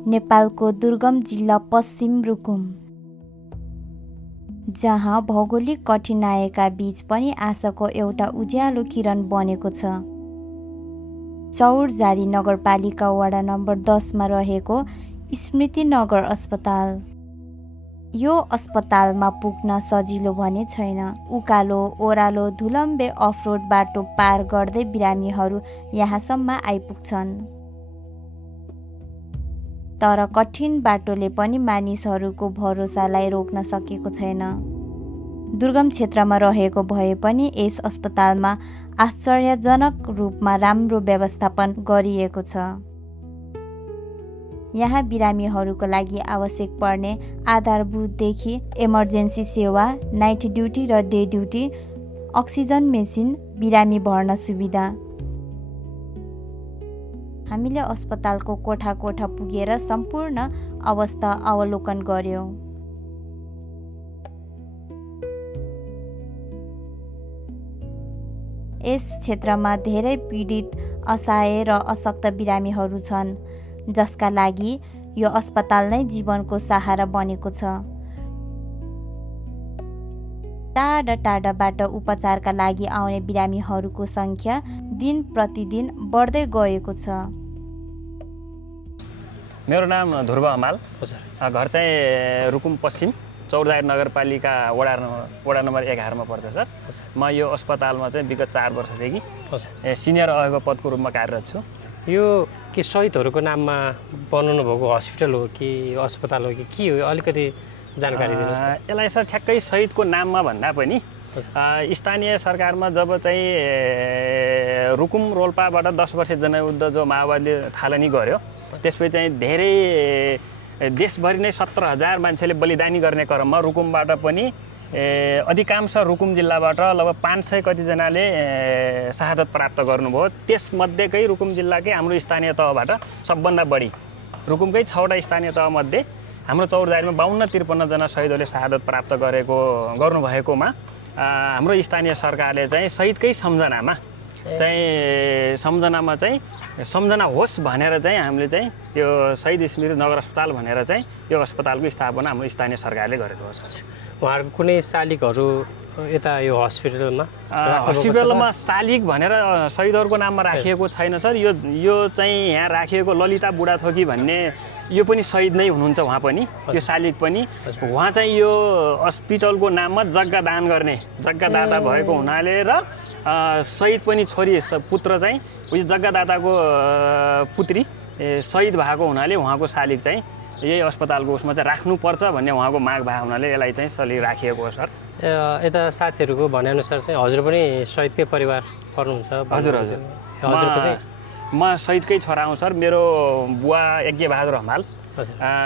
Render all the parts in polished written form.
नेपालको दुर्गम जिल्ला पश्चिम रुकुम, जहाँ भौगोलिक कठिनाइका बीच पनि आशाको एउटा उज्यालो किरण बनेको छ। चौरजारी नगरपालिका वडा नम्बर 10 मा रहेको स्मृति नगर अस्पताल। यो अस्पतालमा पुग्न सजिलो भने छैन। उकालो ओह्रालो धुलम्बे अफरोड बाटो पार गर्दै बिरामीहरू यहाँसम्म आइपुग्छन्। तर कठिन बाटोले पनि मानिसहरूको भरोसालाई रोक्न सकेको छैन। दुर्गम क्षेत्रमा रहेको भए पनि यस अस्पतालमा आश्चर्यजनक रूपमा राम्रो व्यवस्थापन गरिएको छ। यहाँ बिरामीहरूको लागि आवश्यक पर्ने आधारभूतदेखि इमर्जेन्सी सेवा, नाइट ड्युटी र डे ड्युटी, अक्सिजन मेसिन, बिरामी भर्न सुविधा। हामीले अस्पतालको कोठा कोठा पुगेर सम्पूर्ण अवस्था अवलोकन गर्यौं। यस क्षेत्रमा धेरै पीडित, असहाय र अशक्त बिरामीहरू छन्, जसका लागि यो अस्पताल नै जीवनको सहारा बनेको छ। टाढा टाढाबाट उपचारका लागि आउने बिरामीहरूको सङ्ख्या दिन प्रतिदिन बढ्दै गएको छ। मेरो नाम ध्रुव हमाल, घर चाहिँ रुकुम पश्चिम चौरजारी नगरपालिका वडा नम्बर 11 मा पर्छ सर। म यो अस्पतालमा चाहिँ विगत 4 वर्षदेखि सिनियर अहको पदको रूपमा कार्यरत छु। यो के शहीदहरूको नाममा बनाउनु भएको हस्पिटल हो कि अस्पताल हो कि के हो, अलिकति जानकारी दिनुहोस् न। यसलाई सर ठ्याक्कै शहीदको नाममा भन्दा पनि स्थानीय सरकारमा जब चाहिँ रुकुम रोल्पाबाट 10 वर्ष जनयुद्ध जो माओवादीले थालनी गर्यो, त्यसपछि चाहिँ धेरै देशभरि नै 17,000 मान्छेले बलिदानी गर्ने क्रममा रुकुमबाट पनि अधिकांश रुकुम जिल्लाबाट लगभग 500 कतिजनाले शहादत प्राप्त गर्नुभयो। त्यसमध्येकै रुकुम जिल्लाकै हाम्रो स्थानीय तहबाट सबभन्दा बढी रुकुमकै 6वटा स्थानीय तहमध्ये हाम्रो चौरजारीमा 52-53 जना शहीदहरूले शहादत प्राप्त गर्नुभएकोमा हाम्रो स्थानीय सरकारले चाहिँ शहीदकै सम्झनामा सम्झना होस् भनेर चाहिँ हामीले चाहिँ यो शहीद स्मृति नगर अस्पताल भनेर चाहिँ यो अस्पतालको स्थापना हाम्रो स्थानीय सरकारले गरेको हो सर। उहाँहरूको कुनै शालिगहरू यता यो हस्पिटलमा शालिग भनेर शहीदहरूको नाममा राखिएको छैन सर। यो चाहिँ यहाँ राखिएको ललिता बुढाथोकी भन्ने यो पनि शहीद नै हुनुहुन्छ, उहाँ पनि यो शालिग पनि। उहाँ चाहिँ यो हस्पिटलको नाममा जग्गा दान गर्ने जग्गादाता भएको हुनाले र शहीद पनि छोरी पुत्र चाहिँ उयो जग्गादाताको पुत्री शहीद भएको हुनाले उहाँको शालिग चाहिँ यही अस्पतालको उसमा चाहिँ राख्नुपर्छ भन्ने उहाँको माग भएको हुनाले यसलाई चाहिँ शालिग राखिएको हो सर। यता साथीहरूको भनेअनुसार चाहिँ हजुर पनि शहीदकै परिवार पर्नुहुन्छ? हजुर म शहीदकै छोरा हुँ सर। मेरो बुवा यज्ञबहादुर हमाल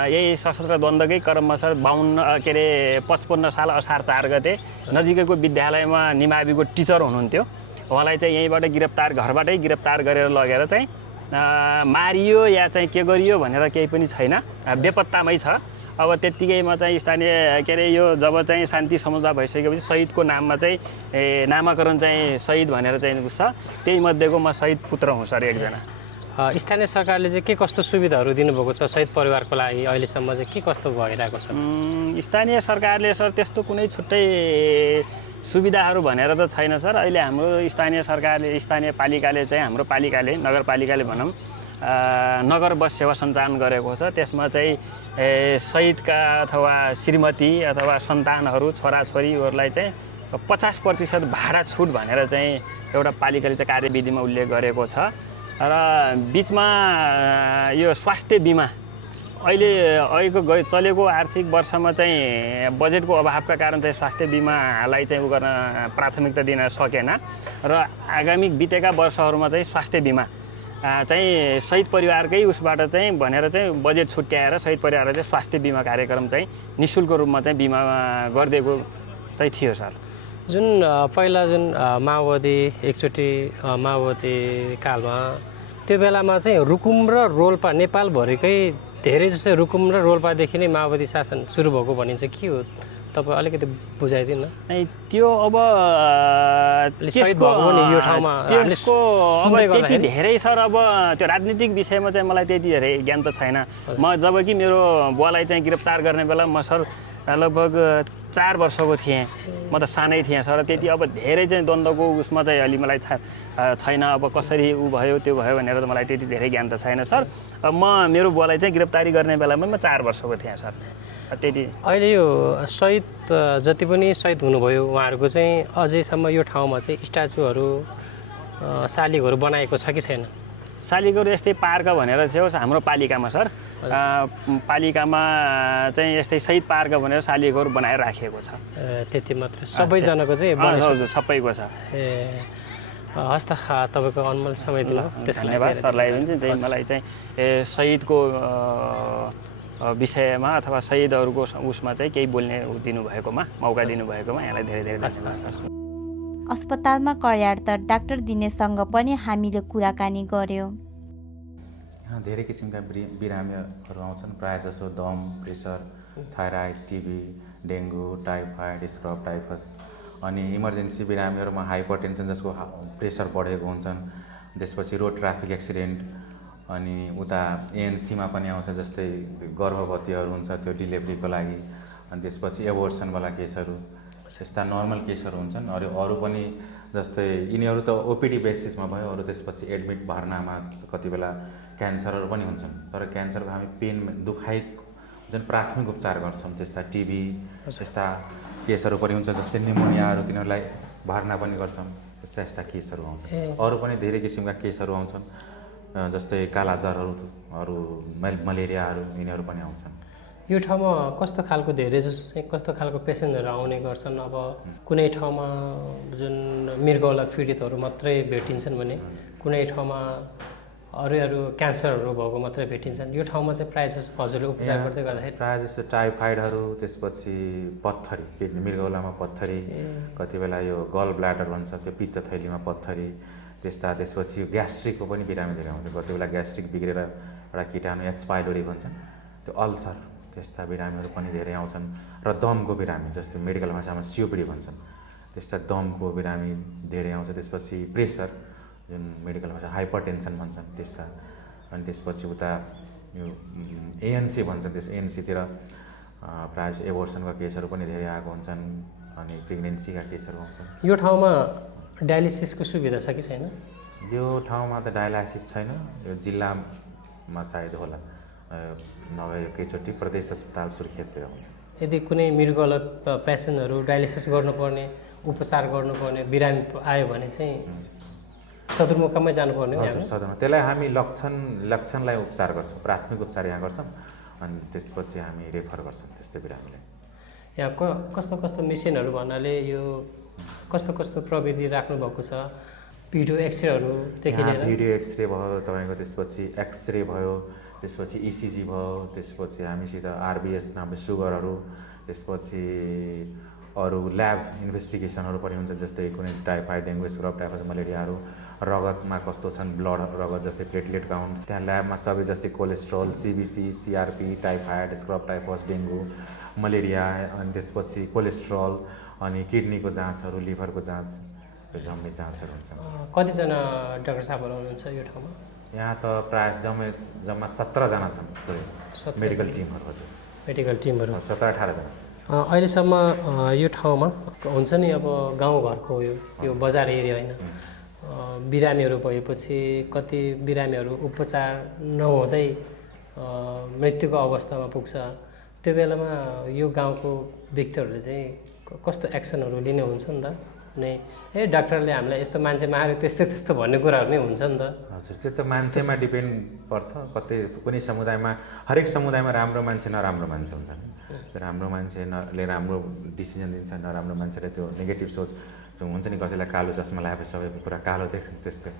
यही सशस्त्र द्वन्द्वकै क्रममा सर 55 साल असार 4 गते नजिकैको विद्यालयमा निमाविको टिचर हुनुहुन्थ्यो। उहाँलाई चाहिँ यहीँबाट घरबाटै गिरफ्तार गरेर लगेर चाहिँ मारियो या चाहिँ के गरियो भनेर केही पनि छैन, बेपत्तामै छ। अब त्यत्तिकैमा चाहिँ स्थानीय यो जब चाहिँ शान्ति समुदाय भइसकेपछि शहीदको नाममा चाहिँ नामाकरण चाहिँ शहीद भनेर चाहिँ छ। त्यही मध्येको म शहीद पुत्र हुँ सर एकजना। स्थानीय सरकारले चाहिँ के कस्तो सुविधाहरू दिनुभएको छ शहीद परिवारको लागि अहिलेसम्म चाहिँ के कस्तो भइरहेको छ? स्थानीय सरकारले सर त्यस्तो कुनै छुट्टै सुविधाहरू भनेर त छैन सर। अहिले हाम्रो स्थानीय सरकारले स्थानीय पालिकाले चाहिँ हाम्रो पालिकाले नगरपालिकाले भनौँ नगर बस सेवा सञ्चालन गरेको छ। त्यसमा चाहिँ शहीदका अथवा श्रीमती अथवा सन्तानहरू छोराछोरीहरूलाई चाहिँ 50% भाडा छुट भनेर चाहिँ एउटा पालिकाले चाहिँ कार्यविधिमा उल्लेख गरेको छ। र बिचमा यो स्वास्थ्य बिमा अहिलेको चलेको आर्थिक वर्षमा चाहिँ बजेटको अभावका कारण चाहिँ स्वास्थ्य बिमालाई चाहिँ गर्न प्राथमिकता दिन सकेन र आगामी बितेका वर्षहरूमा चाहिँ स्वास्थ्य बिमा चाहिँ शहीद परिवारकै उसबाट चाहिँ भनेर चाहिँ बजेट छुट्याएर शहीद परिवारलाई चाहिँ स्वास्थ्य बिमा कार्यक्रम चाहिँ निःशुल्क रूपमा चाहिँ बिमा गरिदिएको चाहिँ थियो सर। जुन पहिला जुन माओवादी एकचोटि माओवादी कालमा त्यो बेलामा चाहिँ रुकुम र रोल्पा नेपालभरिकै धेरै जस्तो रुकुम र रोल्पादेखि नै माओवादी शासन सुरु भएको भनिन्छ, के हो तपाईँ अलिकति बुझाइदिनु न। त्यो अब शहीद भएको पनि यो ठाउँमा त्यसको अब सुन्दै त्यति गर्दाखेरि? धेरै सर अब त्यो राजनीतिक विषयमा चाहिँ मलाई त्यति धेरै ज्ञान त छैन। म जब कि मेरो बुवालाई चाहिँ गिरफ्तार गर्ने बेला म सर लगभग 4 वर्षको थिएँ। म त सानै थिएँ सर, त्यति अब धेरै चाहिँ द्वन्द्वको उसमा चाहिँ अलि मलाई छैन। अब कसरी ऊ भयो त्यो भयो भनेर त मलाई त्यति धेरै ज्ञान त छैन सर। म मेरो बुवालाई चाहिँ गिरफ्तारी गर्ने बेलामा म 4 वर्षको थिएँ सर, त्यति। अहिले यो शहीद जति पनि शहीद हुनुभयो उहाँहरूको चाहिँ अझैसम्म यो ठाउँमा चाहिँ स्ट्याचुहरू शालिगहरू बनाएको छ कि छैन? शालिगहरू यस्तै पार्क भनेर चाहिँ हाम्रो पालिकामा सर, पालिकामा चाहिँ यस्तै शहीद पार्क भनेर शालिगहरू बनाएर राखिएको छ। त्यति मात्र सबैजनाको चाहिँ हजुर सबैको छ। ए हस् त तपाईँको अनमोल समय दिनु धन्यवाद सरलाई पनि चाहिँ मलाई चाहिँ शहीदको विषयमा अथवा शहीदहरूको उसमा चाहिँ केही बोल्ने दिनुभएकोमा, मौका दिनुभएकोमा यहाँलाई धेरै धेरै धन्यवाद। अस्पतालमा कर्यारत डाक्टर दिनेशसँग पनि हामीले कुराकानी गर्यौँ। यहाँ धेरै किसिमका बिरामीहरू आउँछन्, प्रायः जसो दम, pressure, thyroid, TB, dengue, typhoid, scrub typhus, अनि इमर्जेन्सी बिरामीहरूमा हाइपरटेन्सन जसको प्रेसर बढेको हुन्छन्, त्यसपछि रोड ट्राफिक एक्सिडेन्ट, अनि उता एएनसीमा पनि आउँछ, जस्तै गर्भवतीहरू हुन्छ त्यो डेलिभरीको लागि, अनि त्यसपछि एबोर्सनवाला केसहरू, त्यस्ता नर्मल केसहरू हुन्छन्। अरू पनि जस्तै यिनीहरू त ओपिडी बेसिसमा भयो, अरू त्यसपछि एडमिट भर्नामा कति बेला क्यान्सरहरू पनि हुन्छन्। तर क्यान्सरको हामी पेन दुखाइ जुन प्राथमिक उपचार गर्छौँ, त्यस्ता टिबी त्यस्ता केसहरू पनि हुन्छ, जस्तै निमोनियाहरू तिनीहरूलाई भर्ना पनि गर्छौँ। यस्ता केसहरू आउँछन्। अरू पनि धेरै किसिमका केसहरू आउँछन्, जस्तै कालाजारहरू, अरू मलेरियाहरू, यिनीहरू पनि आउँछन्। यो ठाउँमा कस्तो खालको धेरै जसो चाहिँ कस्तो खालको पेसेन्टहरू आउने गर्छन्? अब कुनै ठाउँमा जुन मृगौला पीडितहरू मात्रै भेटिन्छन् भने कुनै ठाउँमा अरू क्यान्सरहरू भएको मात्रै भेटिन्छन्। यो ठाउँमा चाहिँ प्रायः जसो हजुरले उपचार गर्दै गर्दाखेरि प्रायः जस्तो टाइफाइडहरू, त्यसपछि पत्थरी, किडनी मृगौलामा पत्थरी, कति बेला यो गल ब्ल्याडर भन्छ त्यो पित्त थैलीमा पत्थरी, त्यसपछि ग्यास्ट्रिकको पनि बिरामी धेरै आउँछ। कति बेला ग्यास्ट्रिक बिग्रेर एउटा किटाणु एच पाइलोरी भन्छन्, त्यो अल्सर, त्यस्ता बिरामीहरू पनि धेरै आउँछन्। र दमको बिरामी, जस्तै मेडिकल भाषामा सिओपिडी भन्छन्, त्यस्ता दमको बिरामी धेरै आउँछ। त्यसपछि प्रेसर, जुन मेडिकल भाषा हाइपरटेन्सन भन्छन् त्यस्ता, अनि त्यसपछि उता यो एएनसी भन्छन्, त्यस एएनसीतिर प्रायः एबोर्सनका केसहरू पनि धेरै आएको हुन्छन्, अनि प्रेग्नेन्सीका केसहरू आउँछन्। यो ठाउँमा डायलिसिसको सुविधा छ कि छैन? यो ठाउँमा त डायलाइसिस छैन, यो जिल्लामा सायद होला, नभए एकैचोटि प्रदेश अस्पताल सुर्खेततिर हुन्छ। यदि कुनै मृगौला पेसेन्टहरू डायलिसिस गर्नुपर्ने, उपचार गर्नुपर्ने बिरामी आयो भने चाहिँ सदरमुकामै जानुपर्ने हो? हजुर, सदरमा। त्यसलाई हामी लक्षणलाई उपचार गर्छौँ, प्राथमिक उपचार यहाँ गर्छौँ, अनि त्यसपछि हामी रेफर गर्छौँ त्यस्तो बिरामीलाई। यहाँ कस्तो कस्तो मेसिनहरू भन्नाले यो कस्तो कस्तो प्रविधि राख्नुभएको छ? भिडियो एक्सरेहरूदेखि लिएर भिडियो एक्सरे भयो तपाईँको, त्यसपछि एक्सरे भयो, त्यसपछि इसिजी भयो, त्यसपछि हामीसित आरबिएस नामले सुगरहरू, त्यसपछि अरू ल्याब इन्भेस्टिगेसनहरू पनि हुन्छ, जस्तै कुनै टाइफाइड, डेङ्गु, स्क्रब टाइफस, मलेरियाहरू, रगतमा कस्तो छन्, ब्लड रगत जस्तै प्लेटलेट काउन्ट, त्यहाँ ल्याबमा सबै जस्तै cholesterol, CBC, CRP, typhoid, scrub typhus, dengue, malaria, अनि त्यसपछि कोलेस्ट्रोल, अनि किडनीको जाँचहरू, लिभरको जाँच, यो जम्मै जाँचहरू हुन्छन्। कतिजना डाक्टर साहबहरू हुनुहुन्छ यो ठाउँमा? यहाँ त प्रायः जम्मा 17 जना छन् मेडिकल टिमहरू। हजुर, मेडिकल टिमहरू 17-18 जना छन्। अहिलेसम्म यो ठाउँमा हुन्छ नि, अब गाउँघरको यो बजार एरिया होइन, बिरामीहरू भएपछि कति बिरामीहरू उपचार नहुँदै मृत्युको अवस्थामा पुग्छ। त्यो बेलामा यो गाउँको व्यक्तिहरूले चाहिँ कस्तो एक्सनहरू लिने हुन्छ नि त? नै डाक्टरले हामीलाई यस्तो मान्छे मार्यो त्यस्तो भन्ने कुराहरू नै हुन्छ नि त? हजुर, त्यो त मान्छेमा डिपेन्ड पर्छ। कुनै समुदायमा, हरेक समुदायमा राम्रो मान्छे नराम्रो मान्छे हुन्छ नि। राम्रो मान्छेले राम्रो डिसिजन दिन्छ, नराम्रो मान्छेले त्यो नेगेटिभ सोच जो हुन्छ नि, कसैलाई कालो चस्मा लगाएपछि सबै कुरा कालो देख्छन्, त्यस्तै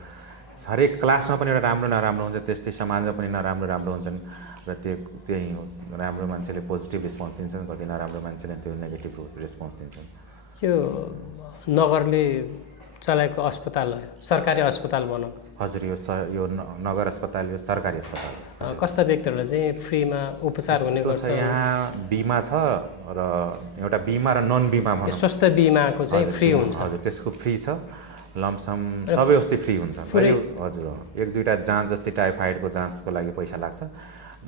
हरेक क्लासमा पनि एउटा राम्रो नराम्रो हुन्छ, त्यस्तै समाजमा पनि नराम्रो हुन्छन्, र त्यही राम्रो मान्छेले पोजिटिभ रेस्पोन्स दिन्छन्, कति नराम्रो मान्छेले त्यो नेगेटिभ रेस्पोन्स दिन्छन्। यो नगरले चलाएको अस्पताल हो, सरकारी अस्पताल भनौँ। हजुर, यो नगर अस्पताल यो सरकारी अस्पताल। कस्ता व्यक्तिहरूलाई चाहिँ फ्रीमा उपचार हुने यस्तो गर्छ? छ, यहाँ बिमा छ र एउटा बिमा र नन बिमा भनौँ। स्वास्थ्य बिमाको चाहिँ फ्री हुन्छ? हजुर, त्यसको फ्री छ, लमसम सबै औषधि फ्री हुन्छ। हजुर, एक दुईवटा जाँच जस्तै टाइफाइडको जाँचको लागि पैसा लाग्छ,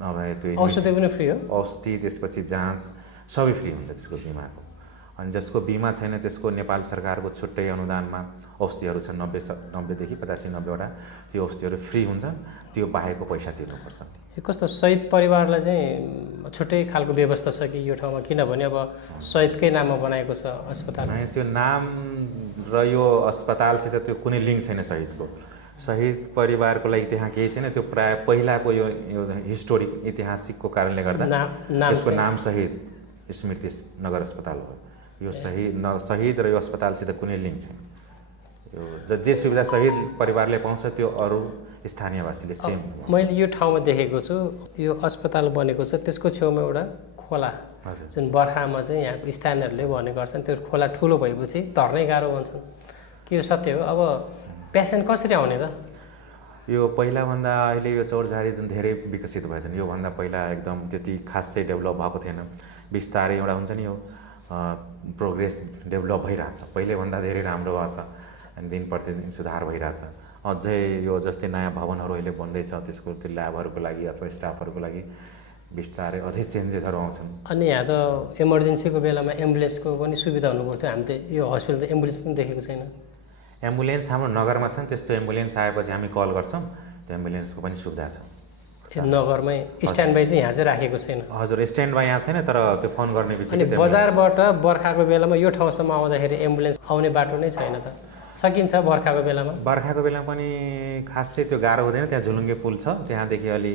नभए त्यो औषधि पनि फ्री हो? औषधि त्यसपछि जाँच सबै फ्री हुन्छ त्यसको बिमाको। अनि जसको बिमा छैन त्यसको नेपाल सरकारको छुट्टै अनुदानमा औषधिहरू छन्, 90देखि 85-90वटा, त्यो औषधिहरू फ्री हुन्छन्, त्यो बाहेकको पैसा तिर्नुपर्छ। यो कस्तो शहीद परिवारलाई चाहिँ छुट्टै खालको व्यवस्था छ कि यो ठाउँमा? किनभने अब शहीदकै नाममा बनाएको छ अस्पताल। त्यो नाम र यो अस्पतालसित त्यो कुनै लिङ्क छैन शहीदको। शहीद परिवारको लागि त्यहाँ केही छैन, त्यो प्राय पहिलाको यो हिस्टोरिक ऐतिहासिकको कारणले गर्दा यसको नाम शहीद स्मृति नगर अस्पताल हो। यो शहीद र यो अस्पतालसित कुनै लिङ्क छैन। यो जे सुविधा शहीद परिवारले पाउँछ त्यो अरू स्थानीयवासीले सेम। मैले यो ठाउँमा देखेको छु, यो अस्पताल बनेको छ, त्यसको छेउमा एउटा खोला, जुन बर्खामा चाहिँ यहाँको स्थानीयहरूले भन्ने गर्छन् त्यो खोला ठुलो भएपछि धर्नै गाह्रो भन्छन्, के यो सत्य हो? अब पेसेन्ट कसरी आउने त? यो पहिलाभन्दा अहिले यो चौरझारी जुन धेरै विकसित भएछन्, योभन्दा पहिला एकदम त्यति खासै डेभलप भएको थिएन। बिस्तारै एउटा हुन्छ नि, यो प्रोग्रेस डेभलप भइरहेछ, पहिलेभन्दा धेरै राम्रो भएको छ अनि दिन प्रतिदिन सुधार भइरहेछ। अझै यो जस्तै नयाँ भवनहरू अहिले बन्दैछ, त्यसको त्यो ल्याबहरूको लागि अथवा स्टाफहरूको लागि बिस्तारै अझै चेन्जेसहरू आउँछन्। अनि यहाँ त इमर्जेन्सीको बेलामा एम्बुलेन्सको पनि सुविधा हुनुपर्थ्यो। हामी त यो हस्पिटल त एम्बुलेन्स पनि देखेको छैन। एम्बुलेन्स हाम्रो नगरमा छन्, त्यस्तो एम्बुलेन्स आएपछि हामी कल गर्छौँ, त्यो एम्बुलेन्सको पनि सुविधा छ नगरमै। स्ट्यान्ड बाई चाहिँ यहाँ चाहिँ राखेको छैन? हजुर, स्ट्यान्ड बाई यहाँ छैन, तर त्यो फोन गर्ने अनि बजारबाट बर्खाको बेलामा यो ठाउँसम्म आउँदाखेरि एम्बुलेन्स आउने बाटो नै छैन त? सकिन्छ बर्खाको बेलामा? बर्खाको बेलामा पनि खासै त्यो गाह्रो हुँदैन, त्यहाँ झुलुङ्गे पुल छ, त्यहाँदेखि अलि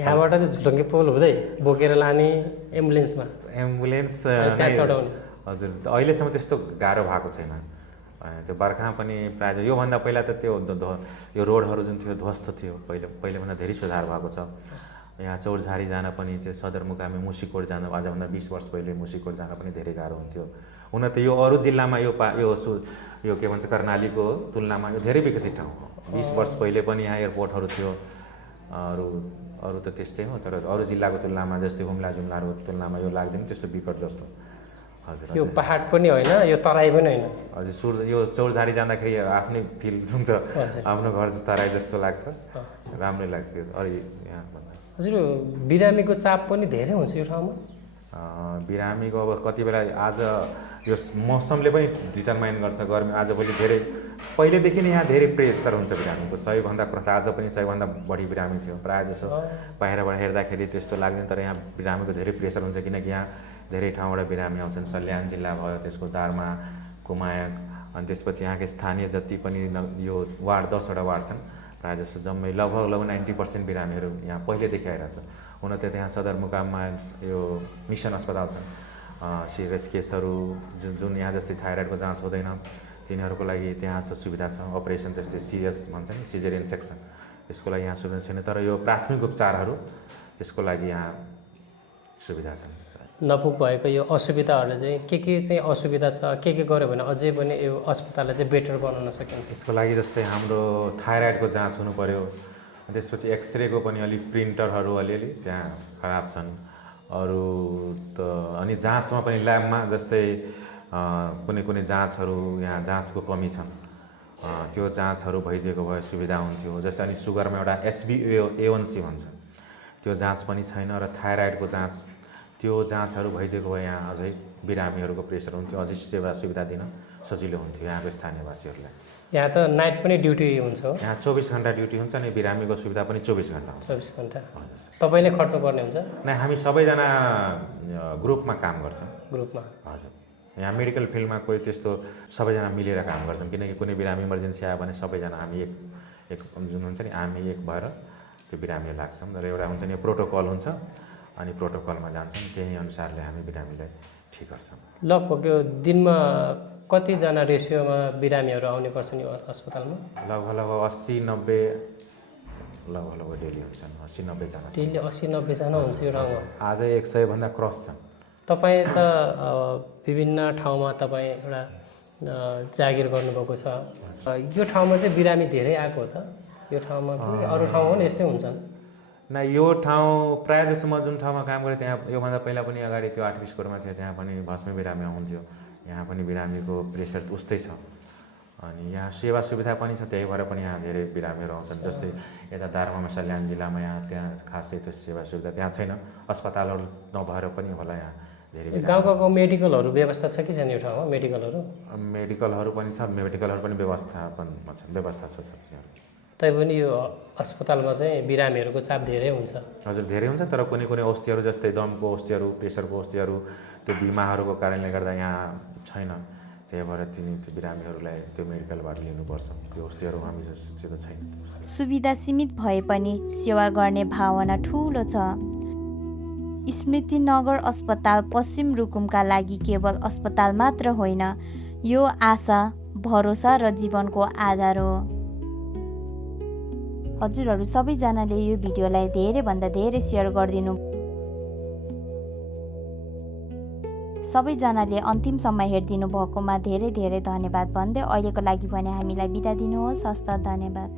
यहाँबाट चाहिँ झुलुङ्गे पुल हुँदै बोकेर लाने एम्बुलेन्समा एम्बुलेन्स त्यहाँ चढाउने? हजुर, अहिलेसम्म त्यस्तो गाह्रो भएको छैन। त्यो बर्खामा पनि प्रायः योभन्दा पहिला त त्यो यो रोडहरू जुन थियो ध्वस्त थियो, पहिलेभन्दा धेरै सुधार भएको छ। यहाँ चौरझारी जान पनि त्यो सदरमुकामी मुसिकोट जान आजभन्दा 20 वर्ष पहिले मुसिकोट जान पनि धेरै गाह्रो हुन्थ्यो। हुन त यो अरू जिल्लामा यो के भन्छ कर्णालीको तुलनामा यो धेरै विकसित ठाउँ हो। 20 वर्ष पहिले पनि यहाँ एयरपोर्टहरू थियो, अरू त त्यस्तै हो, तर अरू जिल्लाको तुलनामा जस्तै हुम्ला जुम्लाहरूको तुलनामा यो लाग्दैन त्यस्तो विकट जस्तो। हजुर, यो पहाड पनि होइन, यो तराई पनि होइन। हजुर, यो चौरझारी जाँदाखेरि आफ्नै फिल हुन्छ, आफ्नो घर तराई जस्तो लाग्छ, राम्रै लाग्छ यो अरू यहाँ। हजुर, बिरामीको चाप पनि धेरै हुन्छ यो ठाउँमा? बिरामीको अब कति बेला आज यो मौसमले पनि डिटरमाइन गर्छ। गर्मी आजभोलि धेरै पहिलेदेखि नै यहाँ धेरै प्रेसर हुन्छ बिरामीको, सबैभन्दा आज पनि सबैभन्दा बढी बिरामी थियो। प्रायः जसो बाहिरबाट हेर्दाखेरि त्यस्तो लाग्दैन, तर यहाँ बिरामीको धेरै प्रेसर हुन्छ, किनकि यहाँ धेरै ठाउँबाट बिरामी आउँछन्। सल्यान जिल्ला भयो, त्यसको दार्मा, कुमायक, अनि त्यसपछि यहाँको स्थानीय जति पनि यो वार्ड 10वटा वार्ड छन्, प्रायः जस्तो जम्मै लगभग 90% बिरामीहरू यहाँ पहिलेदेखि आइरहेछ। हुन त त्यहाँ सदरमुकाममा यो मिसन अस्पताल छ, सिरियस केसहरू जुन यहाँ जस्तै थाइरोइडको जाँच हुँदैन तिनीहरूको लागि त्यहाँ छ सुविधा छ। अपरेसन जस्तै सिरियस भन्छ नि सिजेरियन सेक्सन, यसको लागि यहाँ सुविधा छैन, तर यो प्राथमिक उपचारहरू त्यसको लागि यहाँ सुविधा छ। नपुग भएको यो असुविधाहरूले चाहिँ के चाहिँ असुविधा छ, के गर्यो भने अझै पनि यो अस्पताललाई चाहिँ बेटर बनाउन सकिन्छ? यसको लागि जस्तै हाम्रो थाइरोइडको जाँच हुनु पऱ्यो, त्यसपछि एक्सरेको पनि अलिक प्रिन्टरहरू अलिअलि त्यहाँ खराब छन्। अरू त अनि जाँचमा पनि ल्याबमा जस्तै कुनै जाँचहरू यहाँ जाँचको कमी छन्, त्यो जाँचहरू भइदिएको भए सुविधा हुन्थ्यो। जस्तै अनि सुगरमा एउटा HbA1c भन्छ, त्यो जाँच पनि छैन, र थाइरोइडको जाँच, त्यो जाँचहरू भइदिएको भए यहाँ अझै बिरामीहरूको प्रेसर हुन्थ्यो, अझै सेवा सुविधा दिन सजिलो हुन्थ्यो यहाँको स्थानीयवासीहरूलाई। यहाँ त नाइट पनि ड्युटी हुन्छ हो? यहाँ 24 घन्टा ड्युटी हुन्छ, अनि बिरामीको सुविधा पनि 24 घन्टा हुन्छ। 24 घन्टा तपाईँले खट्नुपर्ने हुन्छ? नै, हामी सबैजना ग्रुपमा काम गर्छौँ। ग्रुपमा? हजुर, यहाँ मेडिकल फिल्डमा कोही त्यस्तो सबैजना मिलेर काम गर्छौँ, किनकि कुनै बिरामी इमर्जेन्सी आयो भने सबैजना हामी एक जुन हुन्छ नि हामी एक भएर त्यो बिरामीलाई लाग्छौँ, र एउटा हुन्छ नि प्रोटोकल हुन्छ, अनि प्रोटोकलमा जान्छौँ, त्यही अनुसारले हामी बिरामीलाई ठिक गर्छौँ। लगभग यो दिनमा कतिजना रेसियोमा बिरामीहरू आउने गर्छन् यो अस्पतालमा? लगभग 80-90 लगभग डेली हुन्छन्, 80-90 जना। डेली 80-90 जना हुन्छ यो ठाउँमा? आजै 100 भन्दा क्रस छन्। तपाईँ त विभिन्न ठाउँमा तपाईँ एउटा जागिर गर्नुभएको छ। यो ठाउँमा चाहिँ बिरामी धेरै आएको हो त? यो ठाउँमा कि अरू ठाउँमा पनि यस्तै हुन्छन्? न, यो ठाउँ प्रायः जसो म जुन ठाउँमा काम गरेँ त्यहाँ योभन्दा पहिला पनि अगाडि त्यो 8 बिस्कोटमा थियो, त्यहाँ पनि भस्मे बिरामी आउँथ्यो। यहाँ पनि बिरामीको प्रेसर उस्तै छ अनि यहाँ सेवा सुविधा पनि छ, त्यही भएर पनि यहाँ धेरै बिरामीहरू आउँछन्। जस्तै यता दार्मामा सल्यान जिल्लामा यहाँ त्यहाँ खासै त्यो सेवा सुविधा त्यहाँ छैन, अस्पतालहरू नभएर पनि होला यहाँ धेरै गाउँको मेडिकलहरू व्यवस्था छ कि छैन यो ठाउँमा? मेडिकलहरू पनि छ, मेडिकलहरू पनि व्यवस्था छ सबैहरू। तैपनि यो अस्पतालमा चाहिँ बिरामीहरूको चाप धेरै हुन्छ। हजुर, धेरै हुन्छ, तर कुनै औषधिहरू जस्तै दमको औषधिहरू, प्रेसरको औषधिहरू त्यो बिमाहरूको कारणले गर्दा यहाँ छैन, त्यही भएर त्यो बिरामीहरूलाई त्यो मेडिकलबाट लिनुपर्छ। त्यो औषधिहरू हामीसित छैन। सुविधा सीमित भए पनि सेवा गर्ने भावना ठुलो छ। स्मृतिनगर अस्पताल पश्चिम रुकुमका लागि केवल अस्पताल मात्र होइन, यो आशा, भरोसा र जीवनको आधार हो। हजुरहरू सबैजनाले यो भिडियोलाई धेरैभन्दा धेरै सेयर गरिदिनु। सबैजनाले अन्तिमसम्म हेरिदिनु भएकोमा धेरै धेरै धन्यवाद भन्दै अहिलेको लागि भने हामीलाई बिदा दिनुहोस्। हस्त, धन्यवाद।